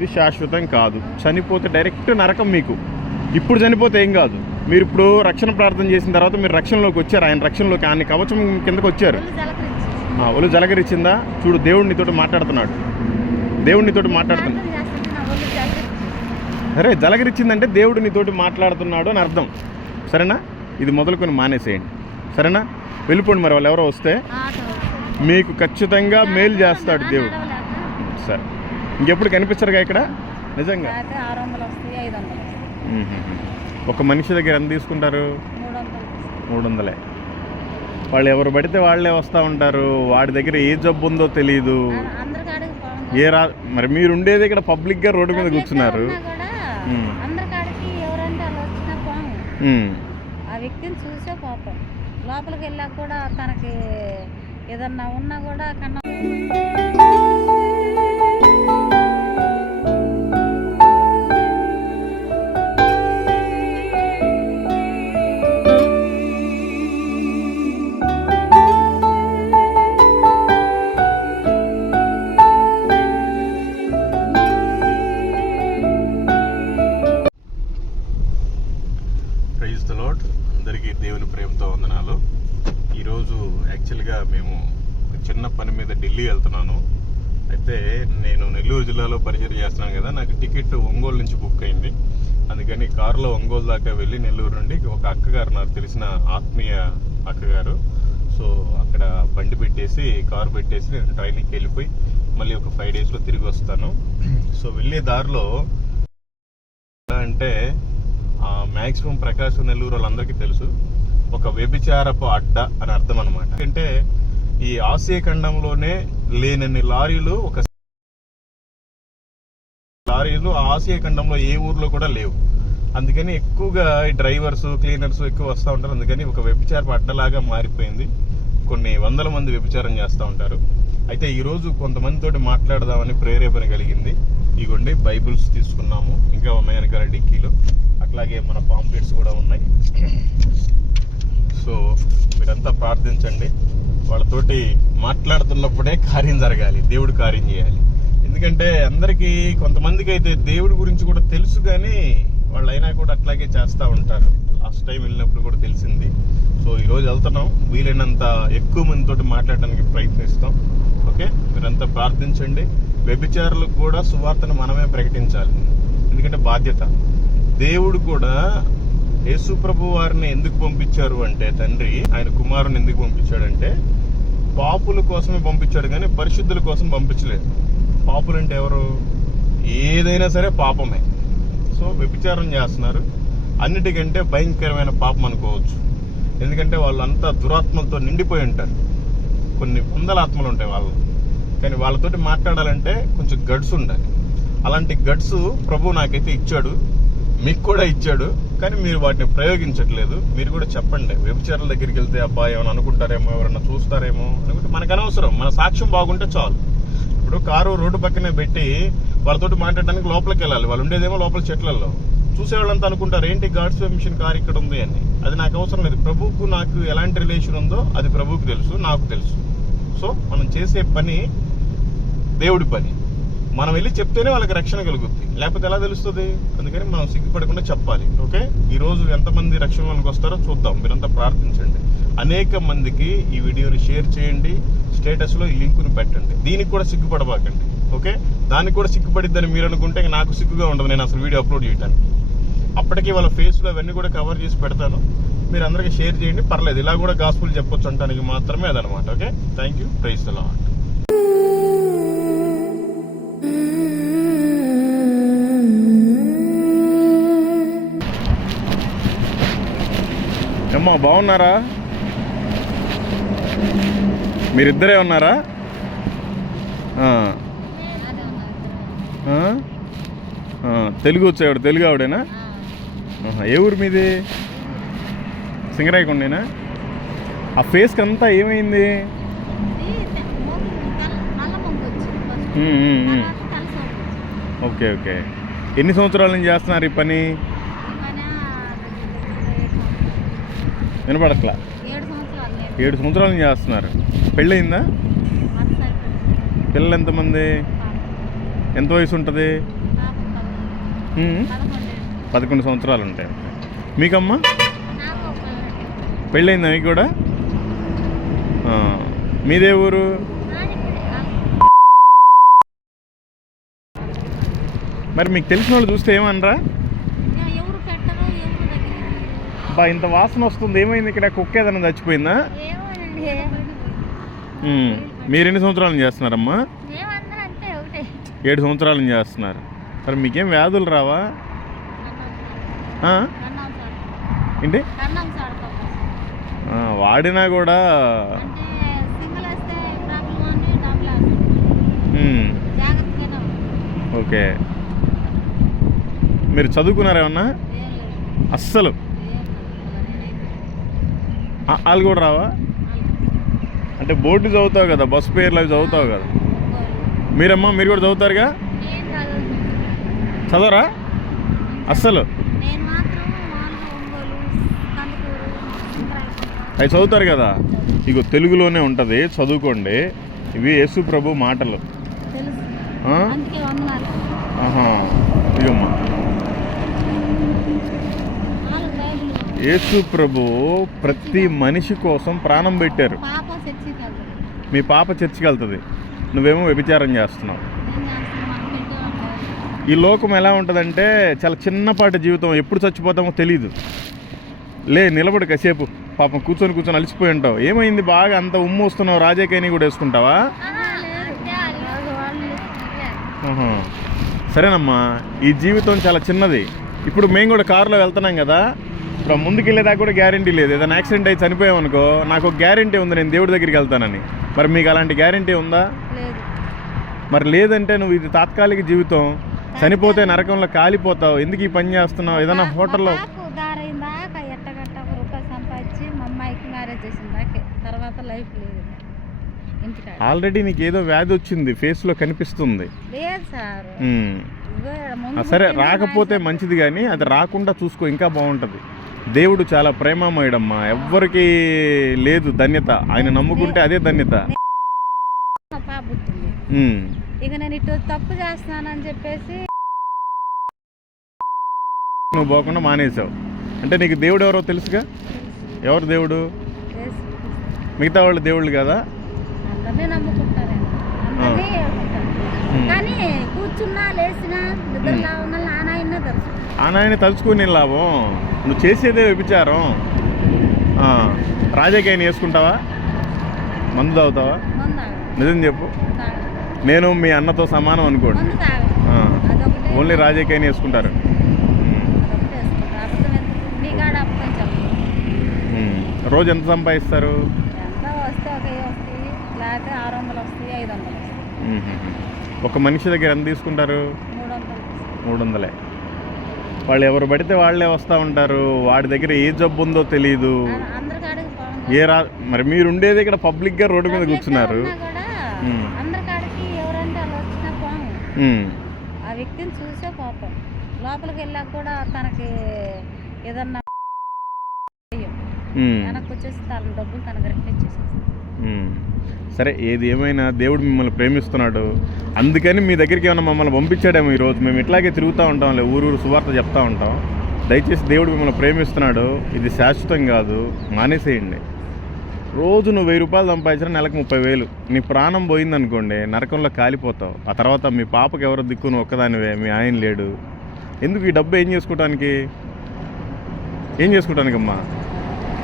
ఇది శాశ్వతం కాదు. చనిపోతే డైరెక్ట్ నరకం మీకు. ఇప్పుడు చనిపోతే ఏం కాదు. మీరు ఇప్పుడు రక్షణ ప్రార్థన చేసిన తర్వాత మీరు రక్షణలోకి వచ్చారు. ఆయన రక్షణలోకి ఆయన కవచం కిందకు వచ్చారు. ఒళ్ళు జలగరిచ్చిందా చూడు దేవుడు నీతోటి మాట్లాడుతున్నాడు. దేవుడు నీతోటి మాట్లాడుతున్నాడు. సరే జలగరిచ్చిందంటే దేవుడు నీతోటి మాట్లాడుతున్నాడు అని అర్థం. సరేనా? ఇది మొదలుకొని మానేసేయండి. సరేనా? వెళ్ళిపోండి మరి వాళ్ళు ఎవరో వస్తే. మీకు ఖచ్చితంగా మేలు చేస్తాడు దేవుడు. సరే. ఇంకెప్పుడు కనిపించరుగా ఇక్కడ? నిజంగా. ఒక మనిషి దగ్గర ఎంత తీసుకుంటారు? మూడు వందలు వాళ్ళు ఎవరు పడితే వాళ్ళే వస్తూ ఉంటారు. వాడి దగ్గర ఏ జబ్బు ఉందో తెలియదు ఏ రా మరి మీరు ఉండేది ఇక్కడ పబ్లిక్గా రోడ్డు మీద కూర్చున్నారు. ఆ వ్యక్తిని చూసే పోతాం లోపలికి వెళ్ళాక కూడా తనకి ఏదన్నా ఉన్నా కూడా కన్నా యాక్చువల్గా మేము ఒక చిన్న పని మీద ఢిల్లీ వెళ్తున్నాను. అయితే నేను నెల్లూరు జిల్లాలో పరిచయం చేస్తున్నాను కదా నాకు టికెట్ ఒంగోలు నుంచి బుక్ అయింది. అందుకని కారులో ఒంగోలు దాకా వెళ్ళి నెల్లూరు నుండి ఒక అక్కగారు నాకు తెలిసిన ఆత్మీయ అక్కగారు. సో అక్కడ బండి పెట్టేసి కారు పెట్టేసి నేను ట్రైన్కి వెళ్ళిపోయి మళ్ళీ ఒక ఫైవ్ డేస్లో తిరిగి వస్తాను. సో వెళ్ళే దారిలో ఎలా అంటే మ్యాక్సిమం ప్రకాశం నెల్లూరు వాళ్ళందరికీ తెలుసు. ఒక వ్యభిచారపు అడ్డ అని అర్థం అనమాట అంటే ఈ ఆసియా ఖండంలోనే లేనన్ని లారీలు ఒక లారీలు ఆసియా ఖండంలో ఏ ఊర్లో కూడా లేవు. అందుకని ఎక్కువగా ఈ డ్రైవర్స్ క్లీనర్స్ ఎక్కువ వస్తూ ఉంటారు. అందుకని ఒక వ్యభిచారపు అడ్డలాగా మారిపోయింది. కొన్ని వందల మంది వ్యభిచారం చేస్తూ ఉంటారు. అయితే ఈరోజు కొంతమందితోటి మాట్లాడదామని ప్రేరేపణ కలిగింది. ఇగోండి బైబిల్స్ తీసుకున్నాము. ఇంకా ఉన్నాయి వెనకాల డిక్కీలో. అట్లాగే మన పాంప్లెట్స్ కూడా ఉన్నాయి. సో మీరంతా ప్రార్థించండి. వాళ్ళతోటి మాట్లాడుతున్నప్పుడే కార్యం జరగాలి. దేవుడు కార్యం చేయాలి. ఎందుకంటే అందరికీ కొంతమందికి అయితే దేవుడి గురించి కూడా తెలుసు కానీ వాళ్ళైనా కూడా అట్లాగే చేస్తూ ఉంటారు. లాస్ట్ టైం వెళ్ళినప్పుడు కూడా తెలిసింది. సో ఈరోజు వెళ్తున్నాం. వీలైనంత ఎక్కువ మందితోటి మాట్లాడడానికి ప్రయత్నిస్తాం. ఓకే? మీరంతా ప్రార్థించండి. వ్యభిచారులకు కూడా సువార్తను మనమే ప్రకటించాలి. ఎందుకంటే బాధ్యత. దేవుడు కూడా యేసు ప్రభు వారిని ఎందుకు పంపించారు అంటే తండ్రి ఆయన కుమారుని ఎందుకు పంపించాడంటే పాపుల కోసమే పంపించాడు కానీ పరిశుద్ధుల కోసం పంపించలేదు. పాపులు అంటే ఎవరు? ఏదైనా సరే పాపమే. సో వ్యభిచారం చేస్తున్నారు. అన్నిటికంటే భయంకరమైన పాపం అనుకోవచ్చు. ఎందుకంటే వాళ్ళంతా దురాత్మలతో నిండిపోయి ఉంటారు. కొన్ని వందల ఆత్మలు ఉంటాయి వాళ్ళు కానీ వాళ్ళతోటి మాట్లాడాలంటే కొంచెం గడ్స్ ఉండాలి. అలాంటి గడ్స్ ప్రభు నాకైతే ఇచ్చాడు. మీకు కూడా ఇచ్చాడు కానీ మీరు వాటిని ప్రయోగించట్లేదు. మీరు కూడా చెప్పండి. వ్యభిచారుల దగ్గరికి వెళ్తే అబ్బా ఏమైనా అనుకుంటారేమో ఎవరైనా చూస్తారేమో అనుకుంటే మనకు అనవసరం. మన సాక్ష్యం బాగుంటే చాలు. ఇప్పుడు కారు రోడ్డు పక్కనే పెట్టి వాళ్ళతోటి మాట్లాడడానికి లోపలికి వెళ్ళాలి. వాళ్ళు ఉండేదేమో లోపల చెట్లలో చూసేవాళ్ళంతా అనుకుంటారు ఏంటి గాడ్స్ మిషన్ కార్ ఇక్కడ ఉంది అని. అది నాకు అవసరం లేదు. ప్రభువుకు నాకు ఎలాంటి రిలేషన్ ఉందో అది ప్రభువుకు తెలుసు నాకు తెలుసు. సో మనం చేసే పని దేవుడి పని. మనం వెళ్ళి చెప్తేనే వాళ్ళకి రక్షణ కలుగుద్ది. లేకపోతే ఎలా తెలుస్తుంది? అందుకని మనం సిగ్గుపడకుండా చెప్పాలి. ఓకే? ఈ రోజు ఎంతమంది రక్షణలోకి వస్తారో చూద్దాం. మీరంతా ప్రార్థించండి. అనేక మందికి ఈ వీడియోని షేర్ చేయండి. స్టేటస్లో ఈ లింకుని పెట్టండి. దీనికి కూడా సిగ్గుపడబాకండి. ఓకే? దానికి కూడా సిగ్గుపడిద్దని మీరు అనుకుంటే నాకు సిగ్గుగా ఉండదు. నేను అసలు వీడియో అప్లోడ్ చేయడానికి అప్పటికి వాళ్ళ ఫేస్లో అవన్నీ కూడా కవర్ చేసి పెడతాను. మీరు అందరికీ షేర్ చేయండి. పర్లేదు. ఇలా కూడా గాస్పుల్ చెప్పొచ్చు అంటానికి మాత్రమే అదనమాట. Okay? Thank you praise the Lord అమ్మా బాగున్నారా? మీరిద్దరే ఉన్నారా? తెలుగు వచ్చేవాడు తెలుగు ఆవిడేనా? ఏ ఊరు మీది? సింగరాయకొండేనా? ఆ ఫేస్కి అంతా ఏమైంది? Okay okay. ఎన్ని సంవత్సరాల నుంచి చేస్తున్నారు ఈ పని. వినపడట్లా? ఏడు సంవత్సరాలు నుంచి చేస్తున్నారు. పెళ్ళయిందా. పిల్లలు ఎంతమంది. ఎంత వయసు ఉంటుంది. పదకొండు. సంవత్సరాలు ఉంటాయి. మీకమ్మా. పెళ్ళయిందా మీకు కూడా? మీదే ఊరు నాది ఇప్పుడే. మరి మీకు తెలిసిన వాళ్ళు చూస్తే ఏమనరా? బా ఇంత వాసన వస్తుంది ఏమైంది ఇక్కడ? కుక్క ఏదైనా చచ్చిపోయిందా. మీరు ఎన్ని సంవత్సరాల చేస్తున్నారమ్మా? ఏడు సంవత్సరాల చేస్తున్నారు. మరి మీకేం వ్యాధులు రావా? ఏంటి? వాడినా కూడా అంటే సింగిల్ వేస్తే ప్రాబ్లం అని డబుల్ వేస్తాం ఉమ్, జాగ్రత్తగానే ఉంటాం. ఓకే మీరు చదువుకున్నారేమన్నా ఏం లేదు అస్సలు వాళ్ళు కూడా రావా? అంటే బోర్డు చదువుతావు కదా బస్ పేర్లు అవి చదువుతావు కదా. మీరమ్మా మీరు కూడా చదువుతారుగా? చదవరా? అస్సలు. అవి చదువుతారు కదా. ఇగో తెలుగులోనే ఉంటుంది చదువుకోండి. ఇవి యేసు ప్రభు మాటలు ఇగమ్మా నాలుగు బైబిల్ యేసు ప్రభు ప్రతి మనిషి కోసం ప్రాణం పెట్టారు. మీ పాప చర్చికి వెళ్తుంది నువ్వేమో వ్యభిచారం చేస్తున్నావు. ఈ లోకం ఎలా ఉంటుందంటే చాలా చిన్నపాటి జీవితం ఎప్పుడు చచ్చిపోతామో తెలియదు లే నిలబడి కాసేపు. పాపం కూర్చొని కూర్చొని అలసిపోయి ఉంటావు. ఏమైంది? బాగా అంత ఉమ్ము వస్తున్నావు. రాజకీయని కూడా వేసుకుంటావా. సరేనమ్మా ఈ జీవితం చాలా చిన్నది. ఇప్పుడు మేము కూడా కారులో వెళ్తున్నాం కదా. ఇప్పుడు ఆ ముందుకు వెళ్ళేదాకా కూడా గ్యారంటీ లేదు. ఏదైనా యాక్సిడెంట్ అయి చనిపోయామనుకో నాకు ఒక గ్యారంటీ ఉంది నేను దేవుడి దగ్గరికి వెళ్తానని. మరి మీకు అలాంటి గ్యారంటీ ఉందా? లేదు. మరి లేదంటే నువ్వు ఇది తాత్కాలిక జీవితం. చనిపోతే నరకంలో కాలిపోతావు. ఎందుకు ఈ పని చేస్తున్నావు? ఏదైనా హోటల్లో ఆల్రెడీ నీకు ఏదో వ్యాధి వచ్చింది. ఫేస్లో కనిపిస్తుంది. లేదు సార్. రాకపోతే మంచిది కానీ అది రాకుండా చూసుకో ఇంకా బాగుంటుంది. దేవుడు చాలా ప్రేమమయుడమ్మా. ఎవ్వరికి లేదు ధన్యత. ఆయన నమ్ముకుంటే అదే ధన్యత. ఇక నేను ఇటు తప్పు చేస్తున్నానని చెప్పేసి నువ్వు పోకుండా మానేసావు అంటే నీకు దేవుడు ఎవరో తెలుసుగా? ఎవరు దేవుడు? మిగతా వాళ్ళు దేవుళ్ళు కదా? అందరినీ కానీ కూర్చున్నా లేచినా నిద్రలా ఉన్న నానాయన తెలుసు. ఆ నాయన తలుచుకుని లాభం. నువ్వు చేసేదే వ్యభిచారం. ఆ, రాజకీయాన్ని వేసుకుంటావా మందు తాగుతావా? నిజం చెప్పు. నేను మీ అన్నతో సమానం అనుకోండి. ఓన్లీ రాజకీయాన్ని వేసుకుంటారు ఉమ్. రోజు ఎంత సంపాదిస్తారు? వస్తే ఒక వస్తాయి? లేకపోతే ఆరు వందలు వస్తాయి ఐదు వందలు వస్తాయి. ఒక మనిషి దగ్గర ఎంత తీసుకుంటారు? మూడు వందలు వాళ్ళు ఎవరు పడితే వాళ్ళే వస్తూ ఉంటారు. వాడి దగ్గర ఏ జబ్బు ఉందో తెలియదు ఏ రా మరి మీరు ఉండేది ఇక్కడ పబ్లిక్గా రోడ్డు మీద కూర్చున్నారు. ఆ వ్యక్తిని చూసే పోతాం లోపలికి వెళ్ళాక కూడా తనకి ఏదన్నా. వెనక్కి వచ్చేసి తన డబ్బులు తన దగ్గరికి ఇచ్చేసేస్తాం. ఉమ్. సరే ఏది ఏమైనా దేవుడు మిమ్మల్ని ప్రేమిస్తున్నాడు అందుకని మీ దగ్గరికి ఏమైనా మమ్మల్ని పంపించాడేమో ఈరోజు. మేము ఇట్లాగే తిరుగుతూ ఉంటాంలే ఊరు ఊరు సువార్త చెప్తా ఉంటాం. దయచేసి దేవుడు మిమ్మల్ని ప్రేమిస్తున్నాడు ఇది శాశ్వతం కాదు మానేసేయండి. రోజు నువ్వు వెయ్యి రూపాయలు సంపాదించిన నెలకు ముప్పై వేలు. నీ ప్రాణం పోయిందనుకోండి నరకంలో కాలిపోతావు. ఆ తర్వాత మీ పాపకి ఎవరో దిక్కు నువ్వు ఒక్కదానివే మీ ఆయన లేడు. ఎందుకు ఈ డబ్బు ఏం చేసుకోవటానికి? ఏం చేసుకోవటానికమ్మా?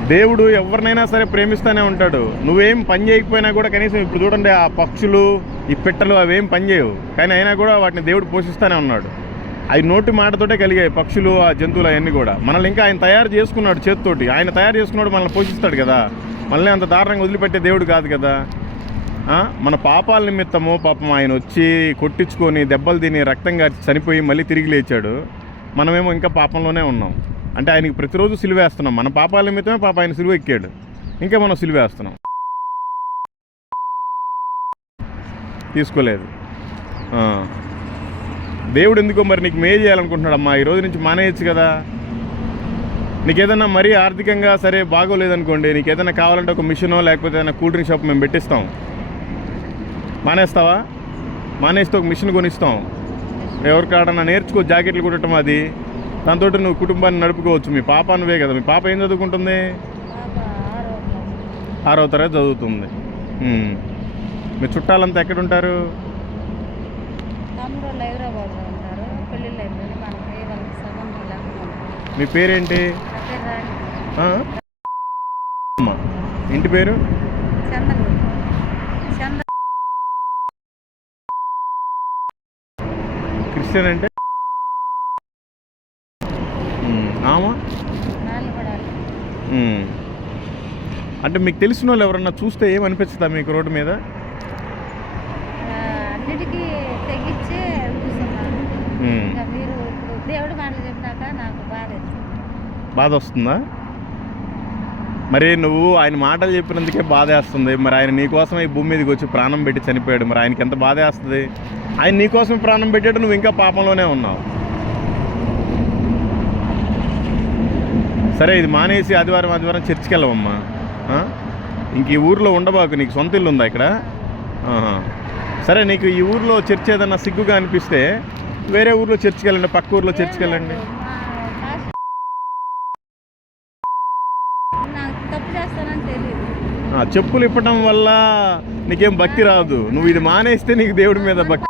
దేవుడు ఎవరినైనా సరే ప్రేమిస్తూనే ఉంటాడు. నువ్వేం పని చేయకపోయినా కూడా కనీసం ఇప్పుడు చూడండి ఆ పక్షులు ఈ పిట్టలు అవేం పని చేయవు. కానీ అయినా కూడా వాటిని దేవుడు పోషిస్తూనే ఉన్నాడు. అవి నోటి మాటతోటే కలిగాయి పక్షులు ఆ జంతువులు అవన్నీ కూడా. మనల్ని ఇంకా ఆయన తయారు చేసుకున్నాడు చేతితోటి. ఆయన తయారు చేసుకున్నాడు మనల్ని పోషిస్తాడు కదా. మనల్ని అంత దారుణంగా వదిలిపెట్టే దేవుడు కాదు కదా. మన పాపాల నిమిత్తము పాపం ఆయన వచ్చి కొట్టించుకొని దెబ్బలు తిని రక్తం చనిపోయి మళ్ళీ తిరిగి లేచాడు. మనమేమో ఇంకా పాపంలోనే ఉన్నాం. అంటే ఆయనకి ప్రతిరోజు సిలువేస్తున్నాం మన పాపాల నిమిత్తమే పాప ఆయన సిలువ ఎక్కాడు. ఇంకా మనం సిలువేస్తున్నాం తీసుకోలేదు. దేవుడు ఎందుకో మరి నీకు మే చేయాలనుకుంటున్నాడమ్మా ఈరోజు ఈ రోజు నుంచి మానేయచ్చు కదా. నీకు ఏదైనా మరీ ఆర్థికంగా సరే బాగోలేదనుకోండి నీకు ఏదైనా కావాలంటే ఒక మిషనో లేకపోతే ఏదైనా కూల్ డ్రింక్ షాప్ మేము పెట్టిస్తాం. మానేస్తావా? మానేస్తే ఒక మిషన్ కొనిస్తాం. ఎవరికాడన్నా నేర్చుకో జాకెట్లు కుట్టడం అది. దాంతో నువ్వు కుటుంబాన్ని నడుపుకోవచ్చు. మీ పాప నువ్వే కదా. మీ పాప ఏం చదువుకుంటుంది? ఆరో తరగతి చదువుతుంది. మీ చుట్టాలంతా ఎక్కడ ఉంటారు తమ్ముడు వాళ్ళు హైదరాబాద్లో ఉంటారు. పెళ్ళిళ్ళు అయిపోయింది. మనకి వాళ్ళకి సంబంధం లేకుండా ఉంటారు. మీ పేరేంటి? ఇంటి పేరు? క్రిస్టియన్ అంటే ఉమ్. ఆమా నాలుగు కూడా ఉమ్. అంటే మీకు తెలిసిన వాళ్ళు ఎవరన్నా చూస్తే ఏమనిపిస్తుందా మీకు రోడ్డు మీద? అన్నిటికీ తెగించే కూర్చున్నాను ఉమ్. ఇంకా మీరు ఇప్పుడు దేవుడి మాటలు చెప్పినాక నాకు బాధ వేస్తుంది. బాధ వస్తుందా? మరి నువ్వు ఆయన మాటలు చెప్పినందుకే బాధేస్తుంది మరి ఆయన నీకోసం ఈ భూమి మీదకి వచ్చి ప్రాణం పెట్టి చనిపోయాడు. మరి ఆయనకి ఎంత బాధేస్తుంది ఆయన నీకోసం ప్రాణం పెట్టాడు. నువ్వు ఇంకా పాపంలోనే ఉన్నావు. సరే ఇది మానేసి ఆదివారం ఆదివారం చర్చికి వెళ్ళవమ్మా? ఇంక ఈ ఊర్లో ఉండబాకు నీకు సొంత ఇల్లు ఉందా ఇక్కడ. సరే నీకు ఈ ఊర్లో చర్చ్ ఏదన్నా సిగ్గుగా అనిపిస్తే వేరే ఊర్లో చర్చికి వెళ్ళండి పక్క ఊర్లో చర్చికి వెళ్ళండి చెప్పులు ఇప్పటం వల్ల నీకేం భక్తి రాదు. నువ్వు ఇది మానేస్తే నీకు దేవుడి మీద భక్తి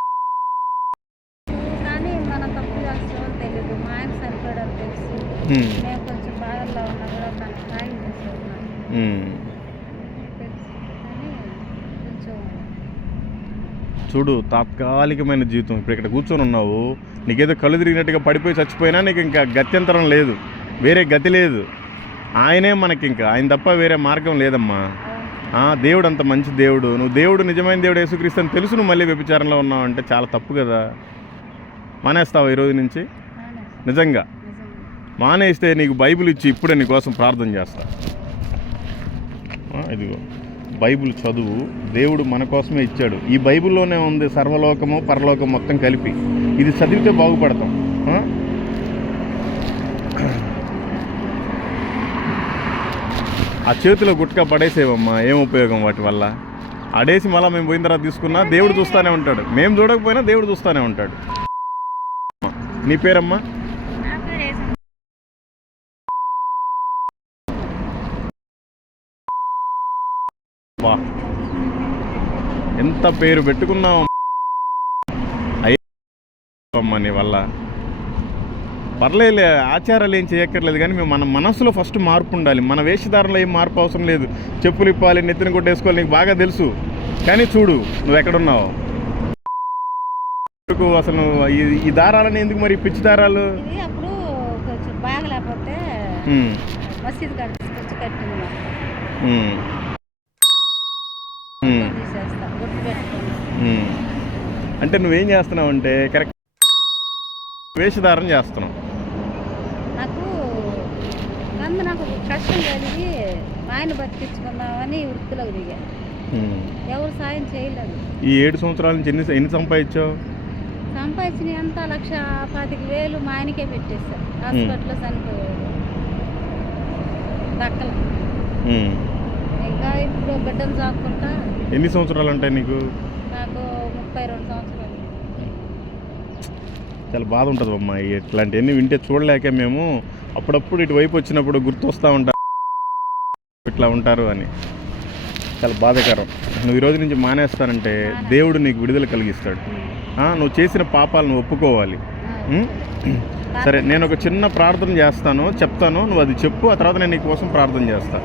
మనం తప్పు చేస్తామని తెలియదు మా ఆయన చనిపోయాడని తెలుసు హ్మ్. మేము కొంచెం బాధల్లో ఉన్నా కూడా తన సాయం చేస్తున్నాను హ్మ్. తెలుసు కానీ కొంచెం చూడు తాత్కాలికమైన జీవితం. ఇప్పుడు ఇక్కడ కూర్చొని ఉన్నావు నీకేదో కళ్ళు తిరిగినట్టుగా పడిపోయి చచ్చిపోయినా నీకు ఇంకా గత్యంతరం లేదు. వేరే గతి లేదు. ఆయనే మనకి ఇంకా ఆయన తప్ప వేరే మార్గం లేదమ్మా. దేవుడు అంత మంచి దేవుడు. నువ్వు దేవుడు నిజమైన దేవుడు యేసుక్రీస్తు అని తెలుసు నువ్వు మళ్ళీ వ్యభిచారంలో ఉన్నావు అంటే చాలా తప్పు కదా. మానేస్తావు ఈ రోజు నుంచి? నిజంగా. మానేస్తే నీకు బైబిల్ ఇచ్చి ఇప్పుడే నీకోసం ప్రార్థన చేస్తా. ఇదిగో. బైబిల్ చదువు దేవుడు మన కోసమే ఇచ్చాడు. ఈ బైబిల్లోనే ఉంది సర్వలోకము పరలోకం మొత్తం కలిపి. ఇది చదివితే బాగుపడతాం. ఆ? చేతిలో గుట్కా పడేసేవమ్మా ఏం ఉపయోగం వాటి వల్ల? అడేసి మళ్ళీ మేము పోయిన తర్వాత తీసుకున్నా దేవుడు చూస్తానే ఉంటాడు. మేము చూడకపోయినా దేవుడు చూస్తానే ఉంటాడు. నీ పేరమ్మా నా పేరు యేసు. వా ఎంత పేరు పెట్టుకున్నావు. అయ్యమ్మ నీ వల్ల. పర్లేదులే ఆచారాలు ఏం చేయక్కర్లేదు కానీ మేము మన మనసులో ఫస్ట్ మార్పు ఉండాలి. మన వేషధారణలో ఏం మార్పు అవసరం లేదు. చెప్పులు ఇప్పాలి నెత్తిన కొట్టేసుకోవాలి నీకు బాగా తెలుసు. కానీ చూడు నువ్వు ఎక్కడున్నావు? అసలు ఈ- దారాలని ఎందుకు మరి పిచ్చి దారాలు? బాగలేకపోతే పెట్టుకుని. అంటే నువ్వేం చేస్తున్నావు అంటే కరెక్ట్ వేషధారణ చేస్తున్నావు. నాకు నన్ను నాకు కష్టం కలిగి ఆయన బతికించుకుందామని ఈ వృత్తిలోకి దిగా. ఎవరు సాయం చేయలేదు. ఈ ఏడు సంవత్సరాల నుంచి ఎన్ని ఎన్ని సంపాదించావు? సంపాదించిన ఎంత లక్ష పాతిక వేలు మా ఆయనకే పెట్టేశా హాస్పిటల్లో చనిపోయాడు. దక్కలు. ఇంకా ఇప్పుడు బిడ్డను చాక్కుంటా ఎన్ని సంవత్సరాలు ఉంటాయి నీకు? నాకు ముప్పై రెండు సంవత్సరాలు. చాలా బాధ ఉంటుంది అమ్మా ఇట్లాంటివన్నీ వింటే చూడలేక మేము అప్పుడప్పుడు ఇటువైపు వచ్చినప్పుడు గుర్తొస్తూ ఉంటాం. ఇట్లా ఉంటారు అని. చాలా బాధాకరం. నువ్వు ఈ రోజు నుంచి మానేస్తానంటే దేవుడు నీకు విడుదల కలిగిస్తాడు. నువ్వు చేసిన పాపాలను ఒప్పుకోవాలి? సరే నేను ఒక చిన్న ప్రార్థన చేస్తాను చెప్తాను. నువ్వు అది చెప్పు ఆ తర్వాత నేను నీ కోసం ప్రార్థన చేస్తా.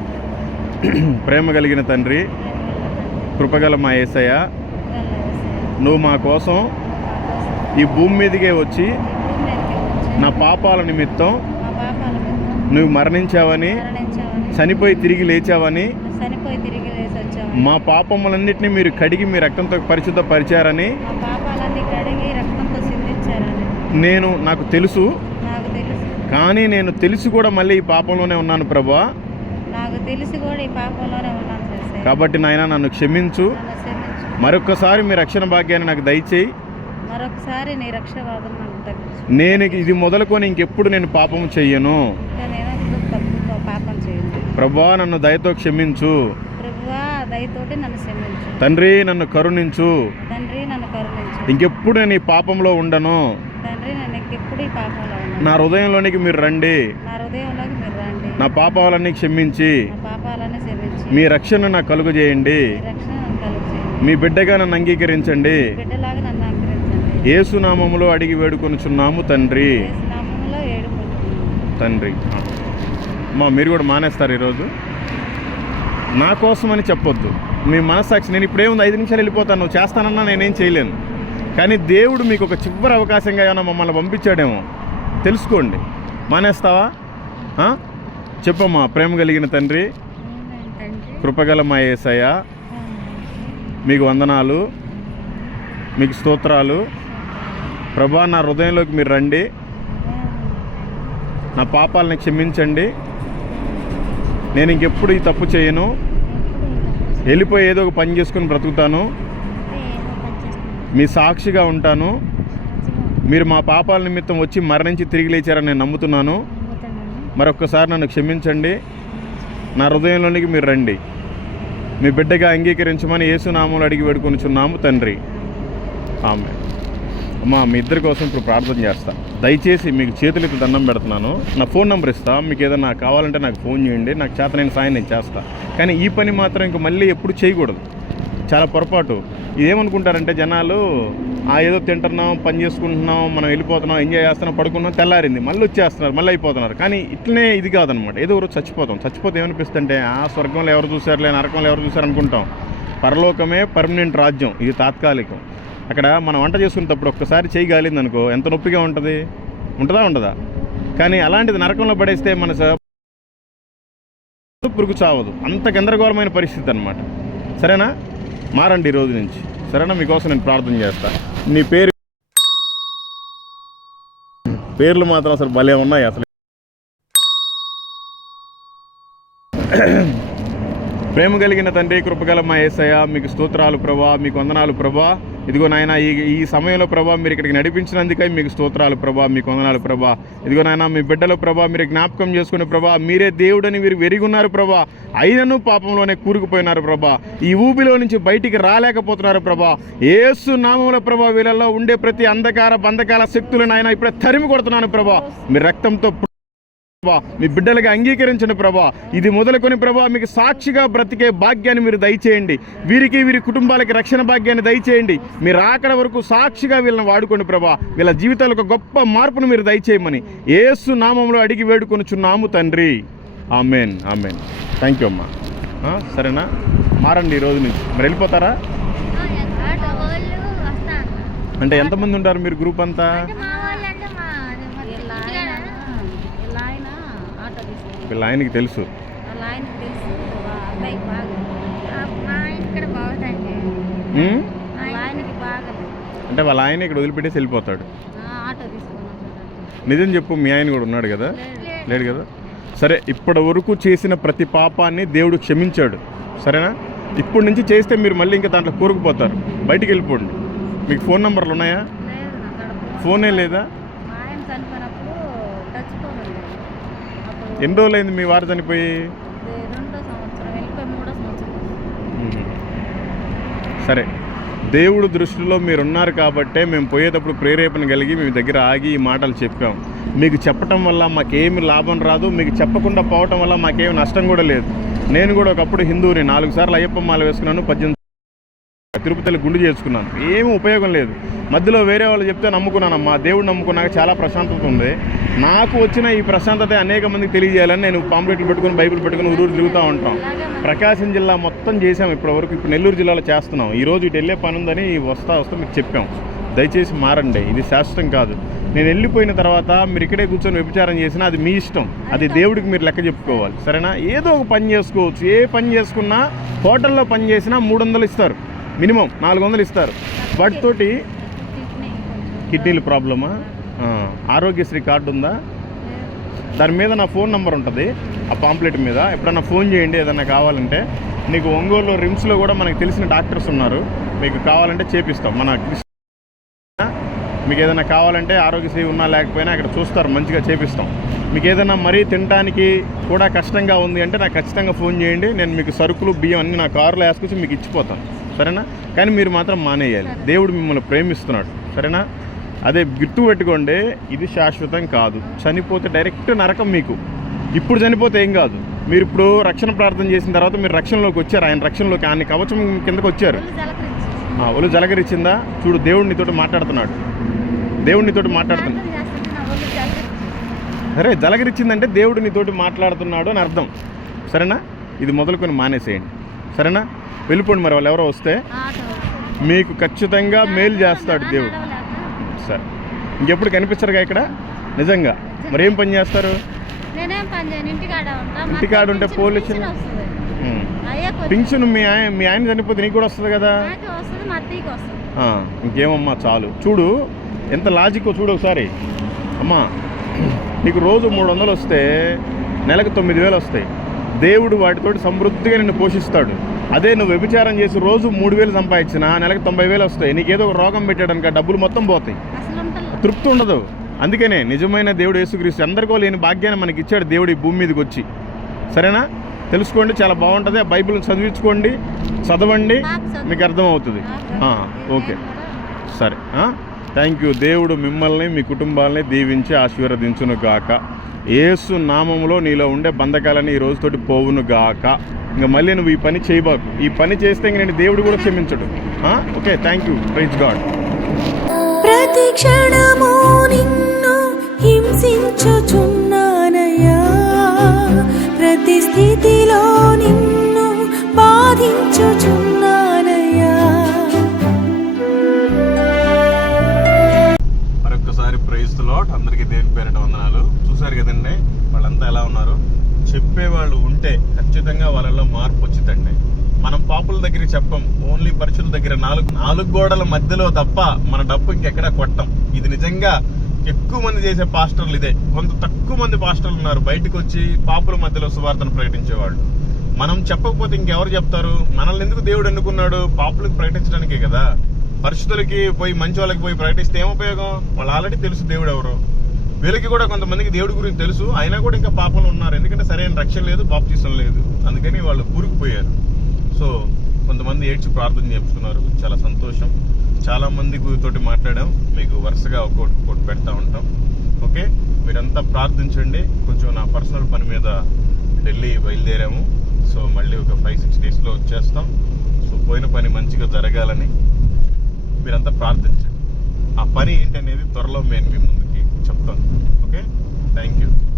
ప్రేమ కలిగిన తండ్రి కృపగల మా ఏసయ్య. నువ్వు మా కోసం ఈ భూమి మీదకే వచ్చి నా పాపాల నిమిత్తం నువ్వు మరణించావని చనిపోయి తిరిగి లేచావని మా పాపములన్నింటినీ మీరు కడిగి మీ రక్తంతో రక్తంతో సిందించారని నేను నాకు తెలుసు. నాకు తెలుసు. కానీ నేను తెలిసి కూడా మళ్ళీ ఈ పాపంలోనే ఉన్నాను ప్రభా. నాకు తెలిసి కూడా ఈ పాపంలోనే ఉన్నాను చేసే కాబట్టి నాయన నన్ను క్షమించు. మరొక్కసారి మీ రక్షణ భాగ్యాన్ని నాకు దయచేయి. మరొకసారి నీ నేను ఇది మొదలుకొని ఇంకెప్పుడు నేను పాపం చెయ్యను ప్రభా నన్ను దయతో క్షమించు. తండ్రి నన్ను కరుణించు. ఇంకెప్పుడు నేను ఈ పాపంలో ఉండను. నా హృదయంలోనికి మీరు రండి. నా పాపాలన్నీ క్షమించి మీ రక్షణ నాకు కలుగు చేయండి మీ మీ బిడ్డగా నన్ను అంగీకరించండి. ఏసునామములో అడిగి వేడుకొనుచున్నాము తండ్రి. తండ్రి. అమ్మా మీరు కూడా మానేస్తారు ఈరోజు? నా కోసమని చెప్పొద్దు. మీ మనస్సాక్షి నేను ఇప్పుడేముంది ఐదు నిమిషాలు వెళ్ళిపోతాను నువ్వు చేస్తానన్నా నేనేం చేయలేను. కానీ దేవుడు మీకు ఒక చివరి అవకాశంగా ఏమైనా మమ్మల్ని పంపించాడేమో. తెలుసుకోండి. మానేస్తావా? చెప్పమ్మా ప్రేమ కలిగిన తండ్రి కృపగల మా ఏసయ్య. మీకు వందనాలు మీకు స్తోత్రాలు. ప్రభా నా హృదయంలోకి మీరు రండి. నా పాపాలని క్షమించండి. నేను ఇంకెప్పుడు ఈ తప్పు చేయను. వెళ్ళిపోయి ఏదో ఒక పని చేసుకుని బ్రతుకుతాను. మీ సాక్షిగా ఉంటాను. మీరు మా పాపాల నిమిత్తం వచ్చి మరణించి తిరిగి లేచారని నేను నమ్ముతున్నాను. మరొక్కసారి నన్ను క్షమించండి. నా హృదయంలోనికి మీరు రండి. మీ బిడ్డగా అంగీకరించమని యేసునామంలో అడిగి వేడుకొనిచున్నాము తండ్రి. ఆమె అమ్మా మీ ఇద్దరి కోసం ఇప్పుడు ప్రార్థన చేస్తా. దయచేసి మీకు చేతులకి దండం పెడుతున్నాను. నా ఫోన్ నెంబర్ ఇస్తా. మీకు ఏదైనా కావాలంటే నాకు ఫోన్ చేయండి. నాకు చేత నేను సాయం నేను చేస్తా. కానీ ఈ పని మాత్రం ఇంక మళ్ళీ ఎప్పుడు చేయకూడదు. చాలా పొరపాటు. ఇదేమనుకుంటారంటే జనాలు ఏదో తింటున్నాం పని చేసుకుంటున్నాం మనం వెళ్ళిపోతున్నాం ఎంజాయ్ చేస్తున్నాం పడుకున్నాం తెల్లారింది. మళ్ళీ వచ్చేస్తున్నారు మళ్ళీ అయిపోతున్నారు. కానీ ఇట్లనే ఇది కాదనమాట. ఏదో ఒకరోజు చచ్చిపోతాం. చచ్చిపోతే ఏమనిపిస్తుంటే ఆ స్వర్గంలో ఎవరు చూసారులే నరకంలో ఎవరు చూసారు అనుకుంటాం పరలోకమే పర్మనెంట్ రాజ్యం. ఇది తాత్కాలికం. అక్కడ మనం వంట చేసుకునేటప్పుడు ఒక్కసారి చేయి గాలింది అనుకో ఎంత నొప్పిగా ఉంటుంది? ఉంటుందా ఉండదా? కానీ అలాంటిది నరకంలో పడేస్తే మన పురుగు చావదు. అంత గందరగోళమైన పరిస్థితి అనమాట సరేనా? మారండి ఈ రోజు నుంచి. సరేనా మీకోసం నేను ప్రార్థన చేస్తా. నీ పేరు పేర్లు మాత్రం అసలు భలే ఉన్నాయి అసలు. ప్రేమ కలిగిన తండ్రి కృపగల మా ఏసయ్య మీకు స్తోత్రాలు ప్రభా మీకు వందనాలు ప్రభా. ఇదిగో నాయన ఈ ఈ సమయంలో ప్రభా మీరు ఇక్కడికి నడిపించినందుకై మీకు స్తోత్రాలు ప్రభా మీకు వందనాలు ప్రభా. ఇదిగో నాయన మీ బిడ్డల ప్రభా మీరు జ్ఞాపకం చేసుకునే ప్రభా మీరే దేవుడని మీరు వెరిగున్నారు ప్రభా. అయినను పాపంలోనే కూరుకుపోయినారు ప్రభా. ఈ ఊబిలో నుంచి బయటికి రాలేకపోతున్నారు ప్రభా. ఏసు నామముల ప్రభా వీళ్ళల్లో ఉండే ప్రతి అంధకార బంధకాల శక్తులను ఆయన ఇప్పుడే తరిమి కొడుతున్నాను ప్రభా. మీ రక్తంతో ప్రభా మీ బిడ్డలుగా అంగీకరించండి ప్రభా. ఇది మొదలుకొని ప్రభా మీకు సాక్షిగా బ్రతికే భాగ్యాన్ని మీరు దయచేయండి. వీరికి వీరి కుటుంబాలకి రక్షణ భాగ్యాన్ని దయచేయండి. మీరు ఆకడ వరకు సాక్షిగా వీళ్ళని వాడుకోండి ప్రభా. వీళ్ళ జీవితాలకు ఒక గొప్ప మార్పును మీరు దయచేయమని ఏసు నామంలో అడిగి వేడుకొనుచున్నాము తండ్రి. Amen amen. థ్యాంక్ యూ అమ్మా. సరేనా? మారండి ఈ రోజు నుంచి. మరి వెళ్ళిపోతారా. అంటే ఎంతమంది ఉంటారు మీరు గ్రూప్ అంతా అంటే మా వాళ్ళు అంటే మా అదే మా వీళ్ళ ఇంటికాడ ఆయన వీళ్ళ ఆయన ఆటో తీసుకెళ్ళి వీళ్ళ ఆయనకి తెలుసు? వాళ్ళ ఆయనకి తెలుసు. ఆ అబ్బాయికి బాగా. ఆ, మా ఇంటికాడ బాగుందండి. ఉమ్? వాళ్ళ ఆయనకి బాగా. అంటే వాళ్ళ ఆయన ఇక్కడ వదిలిపెట్టేసి వెళ్ళిపోతాడు. ఆటో నిజం చెప్పు మీ ఆయన కూడా ఉన్నాడు కదా? లేడు కదా? సరే ఇప్పటి వరకు చేసిన ప్రతి పాపాన్ని దేవుడు క్షమించాడు. సరేనా? ఇప్పటి నుంచి చేస్తే మీరు మళ్ళీ ఇంకా దాంట్లో కూరుకుపోతారు. బయటికి వెళ్ళిపోండి. మీకు ఫోన్ నెంబర్లు ఉన్నాయా? ఫోనే లేదా మా ఆయన చనిపోయినప్పుడు టచ్ ఫోన్ ఉంది అప్పుడు ఎన్ని రోజులైంది మీ వారు చనిపోయి. సరే. దేవుడు దృష్టిలో మీరు ఉన్నారు కాబట్టే మేము పోయేటప్పుడు ప్రేరేపణ కలిగి మీ దగ్గర ఆగి ఈ మాటలు చెప్పాం. మీకు చెప్పటం వల్ల మాకేమి లాభం రాదు మీకు చెప్పకుండా పోవటం వల్ల మాకేమి నష్టం కూడా లేదు. నేను కూడా ఒకప్పుడు హిందువుని నాలుగు సార్లు అయ్యప్ప మాల వేసుకున్నాను పద్దెనిమిది తిరుపతిలో గుండు చేసుకున్నాను. ఏమీ ఉపయోగం లేదు. మధ్యలో వేరే వాళ్ళు చెప్తే నమ్ముకున్నానమ్మా దేవుడు నమ్ముకున్నాక చాలా ప్రశాంతత ఉంది. నాకు వచ్చిన ఈ ప్రశాంతత అనేక మందికి తెలియజేయాలని నేను పాంప్లెట్లు పెట్టుకుని బైబిల్ పెట్టుకుని ఊరూరు తిరుగుతూ ఉంటాం. ప్రకాశం జిల్లా మొత్తం చేసాం ఇప్పటివరకు. ఇప్పుడు నెల్లూరు జిల్లాలో చేస్తున్నాం. ఈరోజు ఇటు వెళ్ళే పని ఉందని వస్తా వస్తా మీకు చెప్పాం. దయచేసి మారండి. ఇది శాశ్వతం కాదు. నేను వెళ్ళిపోయిన తర్వాత మీరు ఇక్కడే కూర్చొని వ్యభిచారం చేసినా అది మీ ఇష్టం. అది దేవుడికి మీరు లెక్క చెప్పుకోవాలి. సరేనా? ఏదో ఒక పని చేసుకోవచ్చు. ఏ పని చేసుకున్నా హోటల్లో పని చేసినా మూడు వందలు ఇస్తారు. మినిమం నాలుగు వందలు ఇస్తారు. వాటితోటి కిడ్నీ కిడ్నీల ప్రాబ్లమా? ఆరోగ్యశ్రీ కార్డు ఉందా? దాని మీద నా ఫోన్ నెంబర్ ఉంటుంది ఆ పాంప్లెట్ మీద. ఎప్పుడన్నా ఫోన్ చేయండి ఏదన్నా కావాలంటే. నీకు ఒంగోలు రిమ్స్లో కూడా మనకు తెలిసిన డాక్టర్స్ ఉన్నారు. మీకు కావాలంటే చేపిస్తాం. మన మీకు ఏదైనా కావాలంటే ఆరోగ్యశ్రీ ఉన్నా లేకపోయినా అక్కడ చూస్తారు మంచిగా చేపిస్తాం. మీకు ఏదైనా మరీ తినడానికి కూడా కష్టంగా ఉంది అంటే నాకు ఖచ్చితంగా ఫోన్ చేయండి. నేను మీకు సరుకులు బియ్యం అన్ని నా కారులో వేసుకొచ్చి మీకు ఇచ్చిపోతాను. సరేనా? కానీ మీరు మాత్రం మానేయాలి. దేవుడు మిమ్మల్ని ప్రేమిస్తున్నాడు. సరేనా? అదే గుర్తు పెట్టుకోండి ఇది శాశ్వతం కాదు. చనిపోతే డైరెక్ట్ నరకం మీకు. ఇప్పుడు చనిపోతే ఏం కాదు. మీరు ఇప్పుడు రక్షణ ప్రార్థన చేసిన తర్వాత మీరు రక్షణలోకి వచ్చారు. ఆయన రక్షణలోకి ఆయన కవచం కిందకు వచ్చారు. ఒళ్ళు జలగరిచ్చిందా చూడు దేవుడు నీతోటి మాట్లాడుతున్నాడు. దేవుడు నీతోటి మాట్లాడుతున్నాడు. సరే జలగరిచ్చిందంటే దేవుడు నీతోటి మాట్లాడుతున్నాడు అని అర్థం. సరేనా? ఇది మొదలుకొని మానేసేయండి. సరేనా? వెళ్ళిపోండి మరి వాళ్ళు ఎవరో వస్తే మీకు ఖచ్చితంగా మేలు చేస్తాడు దేవుడు. సరే. ఇంకెప్పుడు కనిపించరుగా ఇక్కడ? నిజంగా. మరి ఏం పని చేస్తారు? ఇంటికాడ ఉంటా. పింఛన్ పోలీసు- పింఛన్ మీ ఆయన మీ ఆయన చనిపోతే నీకు కూడా వస్తుంది కదా? ఇంకేమమ్మా చాలు. చూడు ఎంత లాజిక్ చూడు ఒకసారి. అమ్మా నీకు రోజు మూడు వందలు వస్తే నెలకు తొమ్మిది వేలు వస్తాయి. దేవుడు వాటితోటి సమృద్ధిగా నిన్ను పోషిస్తాడు. అదే నువ్వు వ్యభిచారం చేసి రోజు మూడు వేలు సంపాదించినా నెలకు తొంభై వేలు వస్తాయి. నీకేదో ఒక రోగం పెట్టాడనుక డబ్బులు మొత్తం పోతాయి. తృప్తి ఉండదు. అందుకనే నిజమైన దేవుడు యేసుక్రీస్తు అందరికో లేని భాగ్యాన్ని మనకి ఇచ్చాడు దేవుడు ఈ భూమి మీదకి వచ్చి. సరేనా? తెలుసుకోండి చాలా బాగుంటుంది. ఆ బైబిల్ చదివించుకోండి చదవండి. మీకు అర్థమవుతుంది. ఓకే. సరే థ్యాంక్ యూ దేవుడు మిమ్మల్ని మీ కుటుంబాలని దీవించి ఆశీర్వదించును గాక ఏసు నామంలో నీలో ఉండే బంధకాలని ఈ రోజుతోటి పోవును గాక. ఇంకా మళ్ళీ నువ్వు ఈ పని చేయబాకు. ఈ పని చేస్తే ఇంక నేను దేవుడు కూడా క్షమించడు. Okay thank you praise God ప్రతి క్షణము నిన్ను హింసించుచున్నానయ్యా. ప్రతి స్థితిలో నిన్ను బాధించుచున్నా చూసారు కదండి? వాళ్ళంతా ఎలా ఉన్నారు? చెప్పేవాళ్ళు ఉంటే ఖచ్చితంగా వాళ్ళలో మార్పు వచ్చిందండి. మనం పాపుల దగ్గర చెప్పం ఓన్లీ పరిచుల దగ్గర నాలుగు నాలుగు గోడల మధ్యలో తప్ప మన డప్పు ఇంకెక్కడా కొట్టం. ఇది నిజంగా ఎక్కువ మంది చేసే పాస్టర్లు ఇదే. కొంత తక్కువ మంది పాస్టర్లు ఉన్నారు. బయటకు వచ్చి పాపుల మధ్యలో సువార్తను ప్రకటించేవాళ్ళు. మనం చెప్పకపోతే ఇంకెవరు చెప్తారు? మనల్ని ఎందుకు దేవుడు ఎన్నుకున్నాడు? పాపులకు ప్రకటించడానికే కదా. పరిస్థితులకి పోయి మంచి వాళ్ళకి పోయి ప్రకటిస్తే ఏం ఉపయోగం? వాళ్ళు ఆల్రెడీ తెలుసు దేవుడు ఎవరు. వీళ్ళకి కూడా కొంతమందికి దేవుడి గురించి తెలుసు. అయినా కూడా ఇంకా పాపలు ఉన్నారు. ఎందుకంటే సరైన రక్షణ లేదు బాప్తీసం లేదు. అందుకని వాళ్ళు కూరుకుపోయారు. సో కొంతమంది ఏడ్చి ప్రార్థన చేస్తున్నారు చాలా సంతోషం. చాలా మంది తోటి మాట్లాడాం. మీకు వరుసగా ఒక్కొక్కటి ఒక్కొక్కటి పెడతా ఉంటాం. ఓకే? మీరంతా ప్రార్థించండి. కొంచెం నా పర్సనల్ పని మీద ఢిల్లీ బయలుదేరాము. సో మళ్ళీ ఒక ఫైవ్ సిక్స్ డేస్లో వచ్చేస్తాం. సో పోయిన పని మంచిగా జరగాలని మీరంతా ప్రార్థించండి. ఆ పని ఏంటనేది త్వరలో మేము మీ ముందుకి చెప్తాను okay thank you praise the Lord